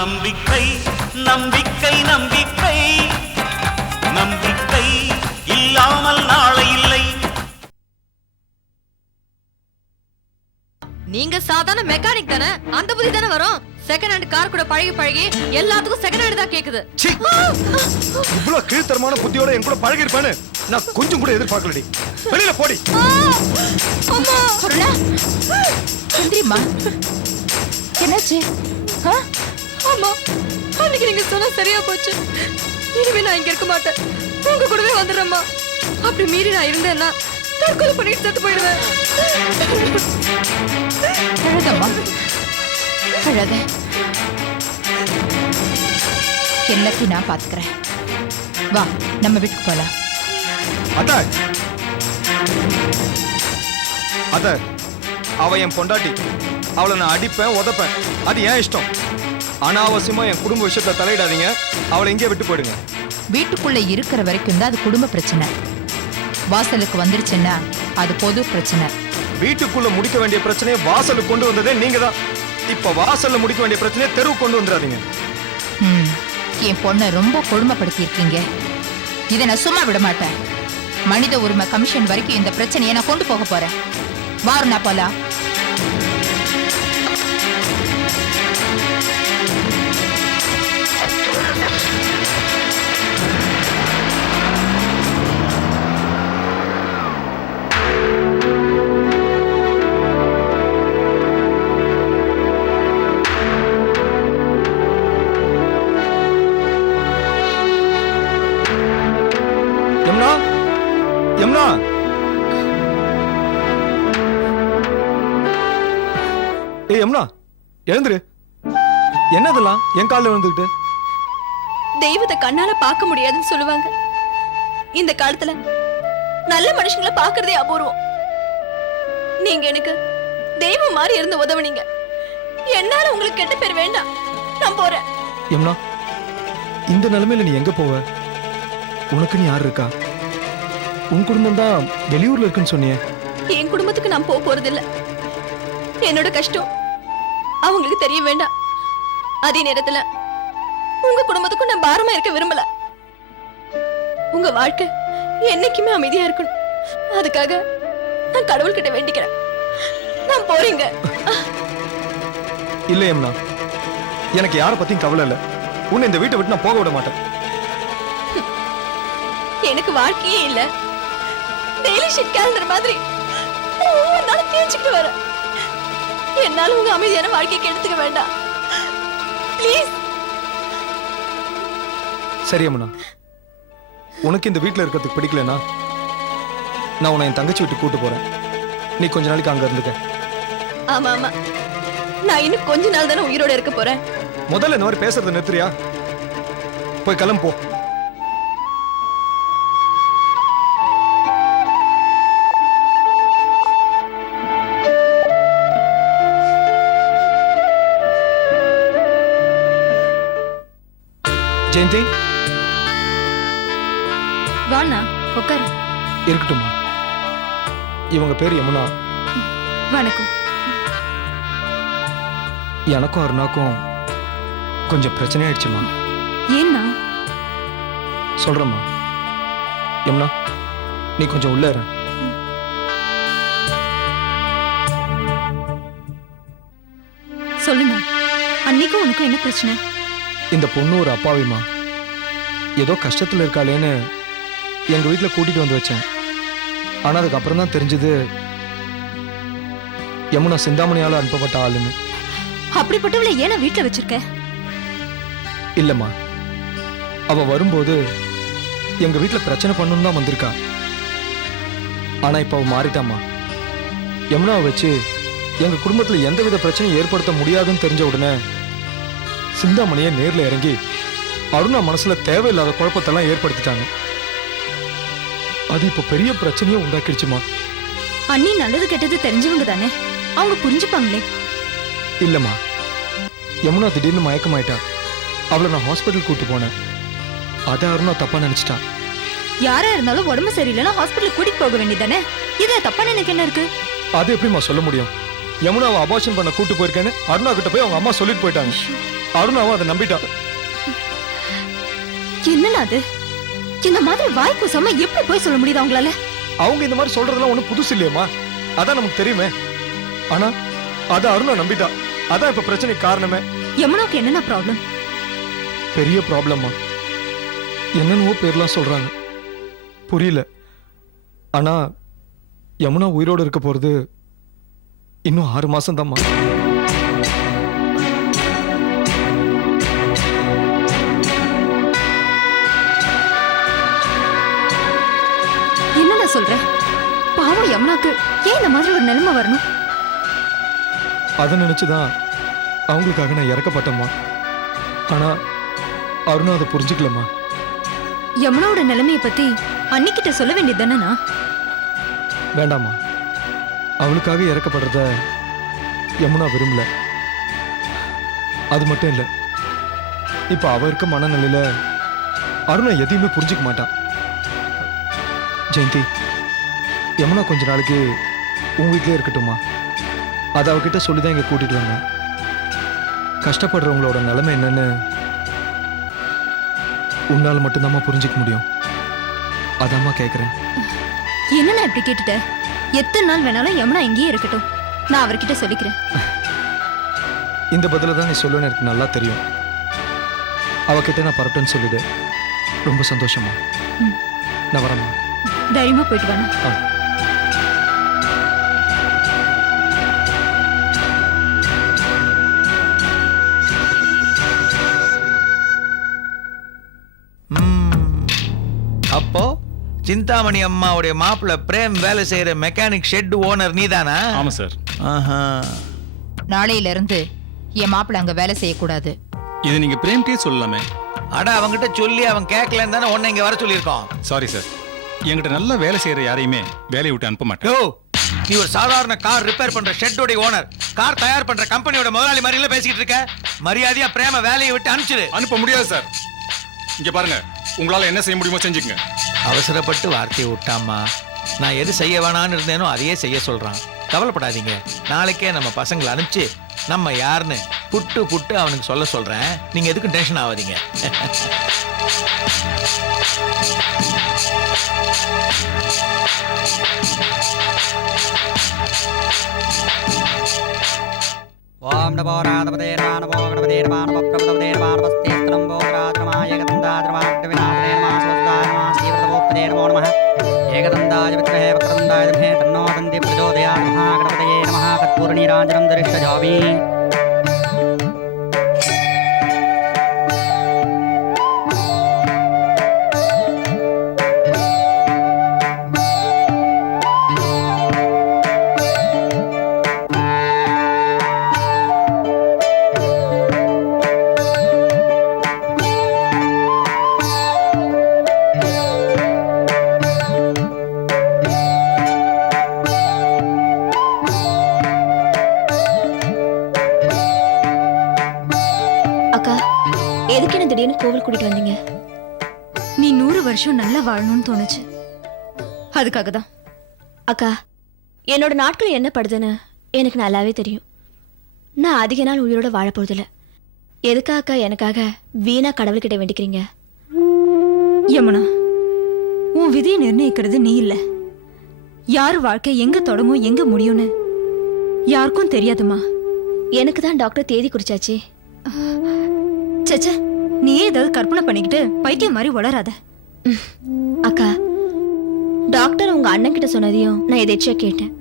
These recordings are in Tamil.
நம்பிக்கை நம்பிக்கை நம்பிக்கை நம்பிக்கை இல்லாமல் நாளை இல்லை. நீங்க சாதாரண மெக்கானிக் தானே, அந்த புத்தி தானே வரும். செகண்ட் ஹேண்ட் கார் கூட பழகி பழகி எல்லாத்துக்கும் செகண்ட் ஹேண்ட் தான் கேக்குது. இவ்வளவு கீழ்த்தரமான புத்தியோட என் கூட பழகி இருப்பானு நான் கொஞ்சம் கூட எதிர்பார்க்கலடி. வெளியில போடி. சந்திரிமா, என்னாச்சு? அம்மா, அன்னைக்கு நீங்க சொன்னா சரியா போச்சு. இனிமே நான் இங்க இருக்க மாட்டேன், உங்க கூடவே வந்துடுறேம்மா. அப்படி மீறி நான் இருந்தேன்னா தற்கொலை பண்ணிட்டு செத்து போயிடுவேன். அழகம்மா, அழக. எல்லாத்தையும் நான் பாத்துக்கிறேன். வா, நம்ம வீட்டுக்கு போலாம். அத்த அத்த, அவ என் பொண்டாட்டி. அவளை நான் அடிப்பேன், உதப்பேன். அது ஏன் இஷ்டம். அனாவசியமா என் குடும்ப விஷயத்துல தலையிடாதீங்க. அவளை இங்கே விட்டு போயிடுங்க. வீட்டுக்குள்ள இருக்கிற வரைக்கும் தான் அது குடும்ப பிரச்சனை. வாசலுக்கு வந்துருச்சுன்னா அது பொது பிரச்சனை. வீட்டுக்குள்ள முடிக்க வேண்டிய பிரச்சனையை வாசலுக்கு கொண்டு வந்ததே நீங்க தான். இப்ப வாசல்ல முடிக்க வேண்டிய பிரச்சனையை தெருவுக்கு கொண்டு வந்துடாதீங்க. என் பொண்ணை ரொம்ப கொடுமைப்படுத்தி இருக்கீங்க. இதை நான் சும்மா விட மாட்டேன். மனித உரிமை கமிஷன் வரைக்கும் இந்த பிரச்சனையை நான் கொண்டு போக போறேன். வாருண்ணா போலாம். யமுனா, யமுனா. ஏய் யமுனா, எழுந்துரு. என்னதெல்லாம் என் காலில் விழுந்துக்கிட்டு? தெய்வத்தை கண்ணால பார்க்க முடியாதுன்னு சொல்லுவாங்க. இந்த காலத்துல நல்ல மனுஷங்களை பார்க்கறதே அபூர்வம். நீங்க எனக்கு தெய்வம் மாதிரி இருந்து உதவுனீங்க. என்னால உங்களுக்கு கெட்ட பேர் வேண்டாம். நான் போறேன். யமுனா, இந்த நிலைமையில நீ எங்க போவ? உனக்குன்னு யார் இருக்கா? உன் குடும்பம் தான் வெளியூர்ல இருக்குன்னு சொன்னியே. என் குடும்பத்துக்கு நான் போறது இல்ல. என்னோட கஷ்டம் அவங்களுக்கு தெரிய வேண்டாம். அதே நேரத்துல உங்க குடும்பத்துக்கும் நான் பாரமா இருக்க விரும்பல. உங்க வாழ்க்கை என்னைக்குமே அமைதியா இருக்கணும். அதுக்காக நான் கடவுள்கிட்ட வேண்டிக்கிறேன். நான் போறேங்க. இல்ல யமுனா, எனக்கு யாரை பத்தியும் கவலை இல்ல. உன்னை இந்த வீட்டை விட்டு நான் போக விட மாட்டேன். எனக்கு வாழ்க்கையே இல்ல. டெய்லி ஷிட் கேலண்டர் மாதிரி ஒவ்வொரு நாளும் தேய்ச்சிட்டு வர. என்னால உங்க அமைதியான வாழ்க்கையை கெடுத்துக்க வேண்டாம். ப்ளீஸ். சரி யமுனா, உனக்கு இந்த வீட்டுல இருக்கிறதுக்கு பிடிக்கலனா நான் உன்னை என் தங்கச்சி வீட்டுக்கு கூட்டு போறேன். நீ கொஞ்ச நாளைக்கு அங்க இருந்துக்க. ஆமா ஆமா, நான் இன்னும் கொஞ்ச நாள் தானே உயிரோட இருக்க போறேன். முதல்ல இந்த மாதிரி பேசுறதை நிறுத்துறியா? போய் கிளம்பு போ. ஜெயந்தி, வாண்ணா உட்காரு. இருக்கட்டுமா? இவங்க பேர் யமுனா. வணக்கம். எனக்கும் அருணாக்கும் கொஞ்சம் பிரச்சனை ஆயிடுச்சுமா. ஏன்னா? சொல்றேம்மா. யமுனா, நீ கொஞ்சம் உள்ள இரு. சொல்லுண்ணா, அன்னைக்கும் உனக்கும் என்ன பிரச்சனை? இந்த பொண்ணு ஒரு அப்பாவிமா. ஏதோ கஷ்டத்துல இருக்காளேன்னு எங்க வீட்டுல கூட்டிட்டு வந்து வச்சேன். ஆனா அதுக்கப்புறம் தான் தெரிஞ்சது யமுனா சிந்தாமணியால அனுப்பப்பட்ட ஆளுன்னு. அப்படிப்பட்டவளை ஏன்னா வீட்டுல வச்சிருக்க? இல்லம்மா, அவ வரும்போது எங்க வீட்டுல பிரச்சனை பண்ணணும் தான் வந்திருக்கா. ஆனா இப்ப அவ மாறிட்டாமா. யமுனாவை வச்சு எங்க குடும்பத்துல எந்தவித பிரச்சனையும் ஏற்படுத்த முடியாதுன்னு தெரிஞ்ச உடனே சிந்தாமணியை நேர்ல இறங்கி அருணா மனசுல தேவையில்லாத குழப்பத்தெல்லாம் ஏற்படுத்திட்டாங்க. அது இப்ப பெரிய பிரச்சனையை உண்டாக்கிடுச்சுமா. அண்ணி நல்லது கெட்டது தெரிஞ்சவங்க தானே, அவங்க புரிஞ்சுப்பாங்களே. இல்லம்மா, யமுனா திடீர்னு மயக்கமாயிட்டா. அவளை நான் ஹாஸ்பிட்டல் கூட்டு போனேன். அதை அருணா தப்பா நினைச்சிட்டா. யாரா இருந்தாலும் உடம்பு சரியில்லைன்னா ஹாஸ்பிட்டல் கூட்டிட்டு போக வேண்டியதானே. இதுல தப்பா எனக்கு என்ன இருக்கு? அது எப்படிமா சொல்ல முடியும்? யமுனாவை அபார்ஷன் பண்ண கூட்டு போயிருக்கேன்னு அருணா கிட்ட போய் அவங்க அம்மா சொல்லிட்டு போயிட்டாங்க. அருணாவும் அதை நம்பிட்டா. என்னன்னா அது? இந்த மாதிரி வாய் கூசாம எப்படி போய் சொல்ல முடியுது அவங்களால? அவங்க இந்த மாதிரி சொல்றதெல்லாம் ஒண்ணும் புதுசு இல்லையம்மா, அதான் நமக்கு தெரியுமே. ஆனா அத அருணா நம்பிட்டா, அதான் இப்ப பிரச்சனைக்கு காரணமே. யமுனாவுக்கு என்னென்ன ப்ராப்ளம்? பெரிய ப்ராப்ளம்மா. என்னென்னவோ பேர்லாம் சொல்றாங்க, புரியல. ஆனா யமுனா உயிரோடு இருக்க போறது இன்னும் 6 மாசம் தான்மா. என்னடா சொல்ற? பாவம் யமுனாக்கு ஏன் இந்த மாதிரி ஒரு நிலைமை வரணும்? அதை நினைச்சுதான் அவங்களுக்காக நான் இறக்கப்பட்டேம்மா. ஆனா அருணா அதை புரிஞ்சுக்கலம்மா. யமுனாவோட நிலைமையை பத்தி அன்னிக்கிட்ட சொல்ல வேண்டியது தானேண்ணா? வேண்டாம்மா, அவளுக்காக இறக்கப்படுறத யமுனா விரும்பல. அது மட்டும் இல்ல, இப்ப அவ இருக்க மனநிலையில அருணா எதையுமே புரிஞ்சுக்க மாட்டான். ஜெயந்தி, யமுனா கொஞ்ச நாளைக்கு உன் வீட்டிலே இருக்கட்டும்மா. அதை அவகிட்ட சொல்லிதான் இங்க கூட்டிட்டு வந்தேன். கஷ்டப்படுறவங்களோட நிலைமை என்னன்னு உன்னால மட்டும்தாம்மா புரிஞ்சுக்க முடியும். அதாம்மா கேட்குறேன். என்னண்ணா இப்படி கேட்டுட்ட? எத்தனை நாள் வேணாலும் யமுனா இங்கேயே இருக்கட்டும், நான் அவர்கிட்ட சொல்லிக்கிறேன். இந்த பதில தான் நீ சொல்லுன்னு எனக்கு நல்லா தெரியும். அவகிட்ட நான் பரட்டேன்னு சொல்லிடு. ரொம்ப சந்தோஷமா. நான் வரேம்மா. தைரியமா போயிட்டு வாங்க. அப்போ சிந்தாமணி அம்மாவுடைய மாப்பிள்ள பிரேம் வேலை செய்யற மெக்கானிக் ஷெட் ஓனர் நீதானா? ஆமா சார். நாளையில இருந்து என் மாப்பிள்ள அங்க வேலை செய்யக்கூடாது. இது நீங்க பிரேம்கே சொல்லலாமே. அட அவங்கிட்ட சொல்லி அவன் கேட்கலன்னு தானே உன்னை இங்க வர சொல்லியிருக்கோம். சாரி சார், என்கிட்ட நல்லா வேலை செய்யற யாரையுமே வேலையை விட்டு அனுப்ப மாட்டேன். யோ, நீ ஒரு சாதாரண கார் ரிப்பேர் பண்ற ஷெட்டோட ஓனர், கார் தயார் பண்ற கம்பெனியோட முதலாளி மாதிரி எல்லாம் பேசிக்கிட்டு இருக்க. மரியாதையா பிரேம வேலையை விட்டு அனுப்பிச்சிடு. அனுப்ப முடியாது சார். இங்க பாருங்க, உங்களால என்ன செய்ய முடியுமோ செஞ்சுக்கங்க. அவசரப்பட்டு வார்த்தையை விட்டாமா. நான் எது செய்ய வேணான்னு இருந்தேனோ அதையே செய்ய சொல்றான். கவலைப்படாதீங்க, நாளைக்கே நம்ம பசங்களை அனுப்பிச்சு நம்ம யாருன்னு புட்டு புட்டு அவனுக்கு சொல்ல சொல்றேன். நீங்க எதுக்கும் டென்ஷன் ஆகாதீங்க. ஓம் நமோ ராதபதே நமோ கணபதே நமோ பிரபதே நமோ நமஸ்தேஸ்தலம் போதராத்ரமாய ஏகதந்தாத்ரமாக்ட விநாசனே நமோ ஸ்வஸ்தாய நமோ ஸ்ரீவதபோப்தே நமோ நமः ஏகதந்தாய வித்மஹே வக்ரதுண்டாய தமஹே தன்னோ தந்தி பிரச்சோதயாத் மகாகணபதயே நமः கற்பூரநீராஞ்சனம் தரிஷ்டாமி. எதுக்கு என்ன திடீர்னு கோவில் கூட்டிட்டு வந்தீங்க? நீ 100 வருஷம் நல்லா வாழணும்னு தோணுச்சு, அதுக்காக தான். அக்கா, என்னோட நாட்கள் என்ன படுதுன்னு எனக்கு நல்லாவே தெரியும். நான் அதிக நாள் உயிரோட வாழ போறதில்ல. எதுக்கா அக்கா எனக்காக வீணா கடவுள்கிட்ட வேண்டிக்கிறீங்க? யமுனா, உன் விதியை நிர்ணயிக்கிறது நீ இல்ல. யார் வாழ்க்கை எங்க தொடங்கும் எங்க முடியும்னு யாருக்கும் தெரியாதுமா. எனக்கு தான் டாக்டர் தேதி குறிச்சாச்சு. சச்சா, நீ ஏதாவது கற்பனை பண்ணிக்கிட்டு பைத்தியம் மாதிரி வளராத. அக்கா, டாக்டர் உங்க அண்ணன் கிட்ட சொன்னதையும் நான் எதாச்சியா கேட்டேன்.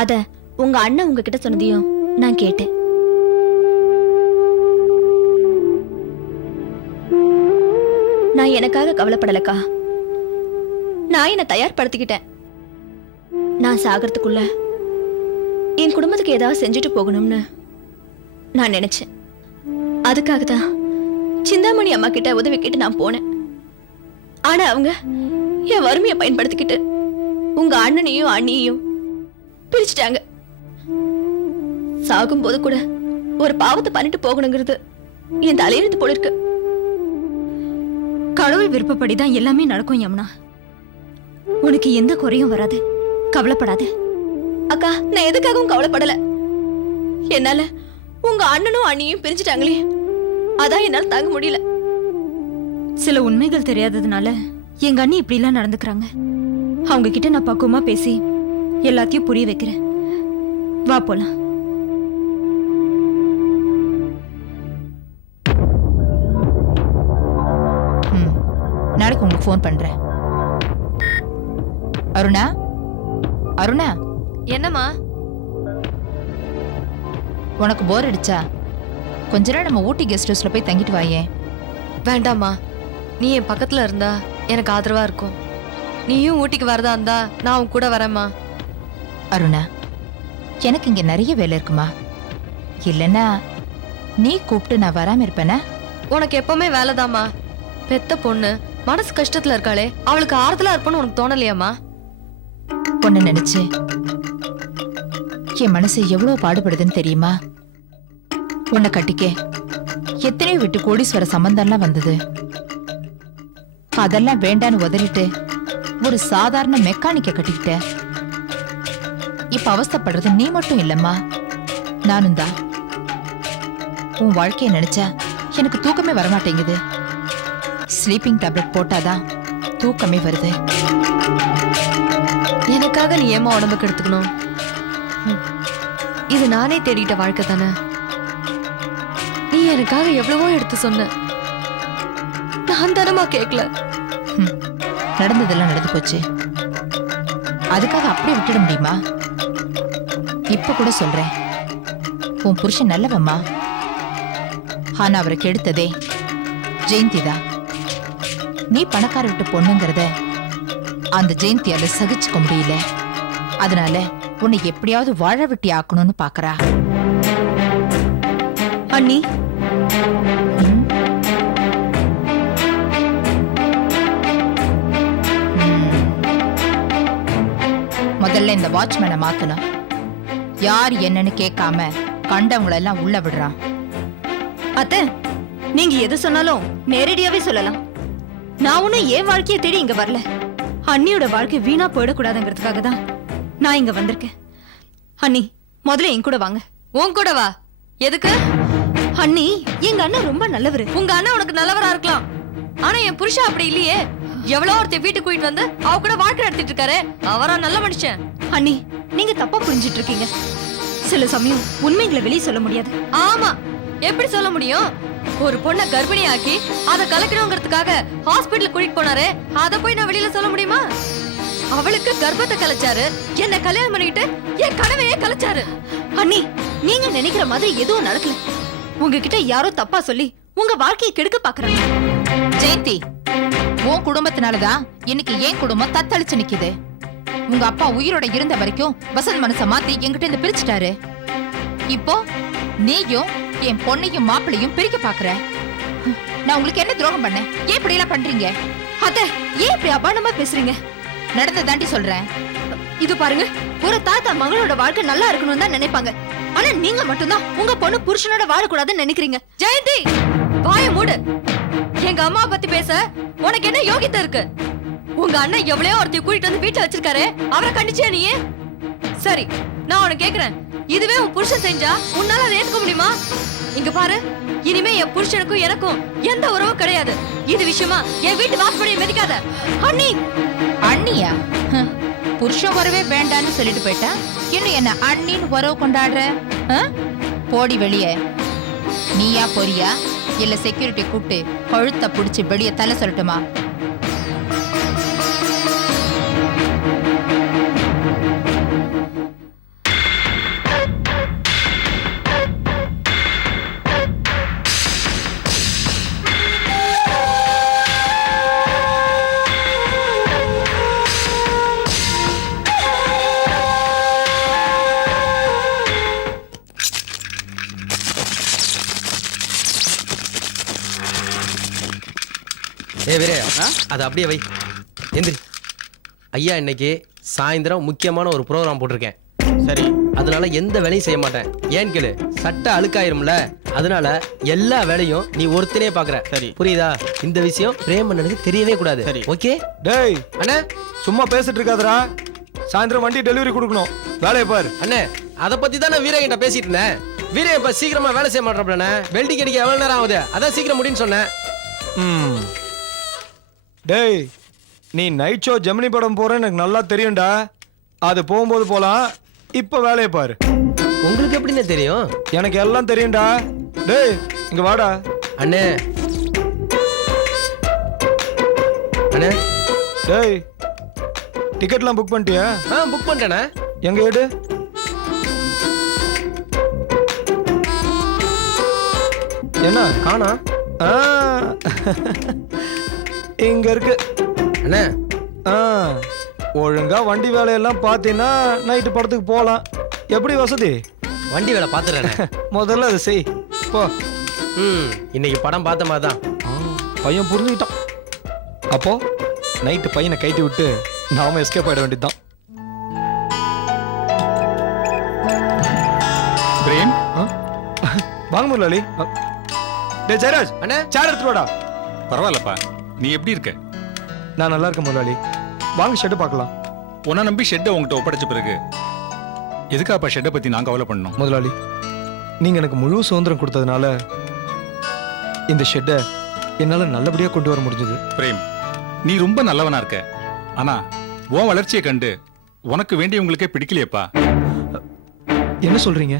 அத உங்க அண்ணன் உங்ககிட்ட சொன்னதையும் நான் கேட்டேன். நான் எனக்காக கவலைப்படலக்கா. நான் என்ன தயார்படுத்திக்கிட்டேன். நான் சாகிறதுக்குள்ள என் குடும்பத்துக்கு ஏதாவது செஞ்சுட்டு போகணும்னு நான் நினைச்சேன். அதுக்காக தான் சிந்தாமணி அம்மா கிட்ட உதவி கேட்டு நான் போனேன். ஆனா அவங்க என் வறுமையை பயன்படுத்திக்கிட்டு உங்க அண்ணனையும் அண்ணியையும் பிரிச்சுட்டாங்க. சாகும்போது கூட ஒரு பாவத்தை பண்ணிட்டு போகணுங்கிறது என் தலையெழுத்து போல இருக்கு. கடவுள் விருப்பப்படிதான் எல்லாமே நடக்கும் யமுனா. உனக்கு எந்த குறையும் வராது, கவலைப்படாத. அக்கா, நான் எதுக்காகவும் கவலைப்படல. என்னால உங்க அண்ணனும் அண்ணியும் பிரிஞ்சுட்டாங்களே, அதான் என்னால தாங்க முடியல. சில உண்மைகள் தெரியாததுனால எங்க அண்ணி இப்படி எல்லாம் நடந்துக்கிறாங்க. அவங்க கிட்ட நான் பக்குவமா பேசி எல்லாத்தையும் புரிய வைக்கிறேன். வா போலாம். நாளைக்கு உங்களுக்கு ஃபோன் பண்றேன். அருணா, அருணா, என்னம்மா? உனக்கு போர் அடிச்சா கொஞ்ச நேரம் நம்ம ஊட்டி கெஸ்ட் ஹவுஸ்ல போய் தங்கிட்டு வாயே. வேண்டாம்மா, நீ என் பக்கத்துல இருந்தா எனக்கு ஆதரவா இருக்கும். நீயும் ஊட்டிக்கு வரதா இருந்தா நான் உன் கூட வரேம்மா. அருணா, எனக்கு இங்க நிறைய வேலை இருக்குமா. இல்லைன்னா நீ கூப்பிட்டு நான் வராம இருப்பேனா? உனக்கு எப்பவுமே வேலைதாம்மா. பெத்த பொண்ணு மனசு கஷ்டத்துல இருக்காளே, அவளுக்கு ஆறுதலா இருப்பேன்னு உனக்கு தோணலையாம்மா? பொண்ணு நினைச்சு என் மனசு எவ்வளவு பாடுபடுதுன்னு தெரியுமா? உன்னை கட்டிக்க எத்தனையோ விட்டு கோடீஸ்வர சம்பந்தம்லாம் வந்தது. அதெல்லாம் வேண்டான்னு உதறிட்டு ஒரு சாதாரண மெக்கானிக்க கட்டிக்கிட்ட. இப்ப அவஸ்தைப்படுறது நீ மட்டும் இல்லம்மா, நானும் தான். உன் வாழ்க்கைய நினைச்சா எனக்கு தூக்கமே வரமாட்டேங்குது. ஸ்லீப்பிங் டேப்லெட் போட்டாதான் தூக்கமே வருது. எனக்காக நீ ஏமா உடம்புக்கு எடுத்துக்கணும்? இது நானே தேடிட்ட வாழ்க்கை தானே. நீ எனக்காக எவ்வளவோ எடுத்து சொன்ன, நான் தானமா கேட்கல. நடந்ததெல்லாம் நடந்து போச்சு. அதுக்காக அப்படியே விட்டுட முடியுமா? இப்ப கூட சொல்றேன், உன் புருஷன் நல்லவம்மா. ஆனா அவரை கெடுத்ததே ஜெயந்தி தான். நீ பணக்கார விட்டு பொண்ணுங்கிறத அந்த ஜெயந்தியால சகிச்சுக்க முடியல. அதனால உன்னை எப்படியாவது வாழ வெட்டி ஆக்கணும்னு பாக்குறா. அண்ணி, முதல்ல இந்த வாட்ச்மேனை மாத்தணும். யார் என்னன்னு கேட்காம கண்டவங்களெல்லாம் உள்ள விடுறான். அத்தை, நீங்க எது சொன்னாலும் நேரடியாவே சொல்லலாம். நான் ஒன்னும் என் வாழ்க்கையை தேடி இங்க வரல. அண்ணியோட வாழ்க்கை வீணா போயிடக்கூடாதுங்கிறதுக்காக தான் நான் இங்க வந்திருக்கேன். அண்ணி, முதல்ல என் கூட வாங்க. உன் கூட வா. எதுக்கு? அண்ணி, எங்க அண்ணன் ரொம்ப நல்லவரு. உங்க அண்ணன் உனக்கு நல்லவரா இருக்கலாம், ஆனா என் புருஷன் அப்படி இல்லையே. எவ்வளவு ஒருத்தர் வீட்டுக்கு கூட்டிட்டு வந்து அவ கூட வாழ்க்கை நடத்திட்டு இருக்காரு. அவரா நல்ல மனுஷன். அண்ணி, நீங்க தப்பா புரிஞ்சிட்டு இருக்கீங்க. சில சமயம் உண்மைகளை வெளியே சொல்ல முடியாது. ஆமா, எப்படி சொல்ல முடியும்? ஒரு பொண்ணை கர்ப்பிணியாக்கி அதை கலக்கணுங்கிறதுக்காக ஹாஸ்பிட்டல் கூட்டிட்டு போனாரு. அத போய் நான் வெளியில சொல்ல முடியுமா? அவளுக்கு கர்ப்பத்தை கலைச்சாரு, என்ன கல்யாணம் பண்ணிட்டு என் கனவையே கலைச்சாரு. அண்ணி, நீங்க நினைக்கிற மாதிரி எதுவும் நடக்கல. உங்ககிட்ட யாரோ தப்பா சொல்லி உங்க வாழ்க்கையை கெடுக்க பாக்குறாங்க. ஜெயந்தி, உன் குடும்பத்தினாலதான் இன்னைக்கு என் குடும்பம் தத்தளிச்சு நிக்குது. உங்க அப்பா உயிரோட இருந்த வரைக்கும் வசந்த் மனச மாத்தி என்கிட்ட இருந்து பிரிச்சுட்டாரு. இப்போ நீயும் என் பொண்ணையும் மாப்பிளையும் பிரிக்க பாக்குற. நான் உங்களுக்கு என்ன துரோகம் பண்ணேன்? ஏன் இப்படி எல்லாம் பண்றீங்க? அத்தை, ஏன் இப்படி அபாண்டமா பேசுறீங்க? நடந்த தாண்டி சொல்றேன். இது பாருங்க, ஒரு தாத்தா மகளோட வாழ்க்கை நல்லா இருக்கணும்னு தான் நினைப்பாங்க. ஆனா நீங்க மட்டும்தான் உங்க பொண்ணு புருஷனோட வாழக்கூடாதுன்னு நினைக்கிறீங்க. ஜெயந்தி, வாய மூடு. எங்க அம்மா பத்தி பேச உனக்கு என்ன யோகியத்தை இருக்கு? உங்க அண்ணன் எவ்வளவோ ஒருத்தைய கூட்டிட்டு வந்து வீட்டுல வச்சிருக்காரு, அவரை கண்டிச்சியா நீ? சரி, நான் உனக்கு கேக்குறேன், இதுவே உன் புருஷன் செஞ்சா உன்னால அதை ஏத்துக்க முடியுமா? இங்க பாரு, இனிமே என் புருஷனுக்கும் எனக்கும் எந்த உறவும் கிடையாது. இது விஷயமா என் வீட்டு வாசப்படியை மிதிக்காத. அண்ணி, அண்ணியா? புருஷன் வரவே வேண்டான்னு சொல்லிட்டு போயிட்டா இன்னும் என்ன அண்ணின்னு உறவு கொண்டாடுற? போடி வெளியே. நீயா பொரியா இல்ல செக்யூரிட்டி கூப்பிட்டு கழுத்தை புடிச்சு வெளியே தலை சொல்லட்டுமா? வீரே, அது அப்படியே வை. எந்திரி. ஐயா, இன்னைக்கு சாயந்தரம் முக்கியமான ஒரு ப்ரோக்ராம் போட்டிருக்கேன். சரி, அதனால எந்த வேலையும் செய்ய மாட்டேன். ஏன்னு கேளு, சட்டை அழுக்காயிரும்ல. அதனால எல்லா வேலையும் நீ ஒருத்தனே பாக்குற. சரி, புரியுதா? இந்த விஷயம் பிரேமனுக்கு தெரியவே கூடாது. சரி, ஓகே? டேய் அண்ணே, சும்மா பேசிட்டு இருக்காதடா. சாயந்தரம் வண்டி டெலிவரி கொடுக்கணும். வேலையை பாரு. அண்ணே, அதை பத்தி தான் நான் வீரங்கிட்ட பேசிட்டு இருந்தேன். வீரே இப்ப சீக்கிரமா வேலை செய்ய மாட்டேன். வெல்டிங் அடிக்க எவ்வளவு நேரம் ஆகுது? அதான் சீக்கிரம் முடின்னு சொன்னேன். ம். டேய் நீ நைட் ஷோ ஜெமினி படம் போறேன்னு எனக்கு நல்லா தெரியும்டா. அது போகும்போது போலாம். இப்ப வேலையை பாரு. உங்களுக்கு எப்படின்னு தெரியும்? எனக்கு எல்லாம் தெரியும்டா. டேய் இங்க வாடா. அண்ணே அண்ணே. டேய் டிக்கெட்லாம் புக் பண்ணிட்டியா? புக் பண்ணிட்டேண்ணே. எங்க ஏடு? என்ன காணா? ஆ, இங்க இருக்கு. அண்ணே ஆ, ஒழுங்கா வண்டி வேலையெல்லாம் பார்த்தீங்கன்னா நைட்டு படத்துக்கு போகலாம். எப்படி வசதி? வண்டி வேலை பாத்துறேண்ணே. முதல்ல அதை செய் போ. இன்னைக்கு படம் பார்த்த மாதிரி தான். பையன் புரிஞ்சுக்கிட்டான். அப்போ நைட்டு பையனை கைட்டி விட்டு நாம எஸ்கேப் ஆயிட வேண்டியதுதான். பிரேம் வாங்க முதலாளி. டே ஜெயராஜ் அண்ணே சேர் எடுத்துட்டு வாடா. பரவாயில்லப்பா, நீ எப்படி இருக்க? நான் நல்லா இருக்கேன் முதலாளி. வாங்க ஷெட்டு பார்க்கலாம். உன்னை நம்பி ஷெட்டை உங்ககிட்ட ஒப்படைச்ச பிறகு எதுக்காப்பா ஷெட்டை பத்தி நான் கவலை பண்ணணும்? முதலாளி நீங்க எனக்கு முழு சுதந்திரம் கொடுத்ததுனால இந்த ஷெட்டை என்னால நல்லபடியா கொண்டு வர முடிஞ்சது. பிரேம், நீ ரொம்ப நல்லவனா இருக்க. ஆனா உன் வளர்ச்சியை கண்டு உனக்கு வேண்டியவங்களுக்கே பிடிக்கலையேப்பா. என்ன சொல்றீங்க?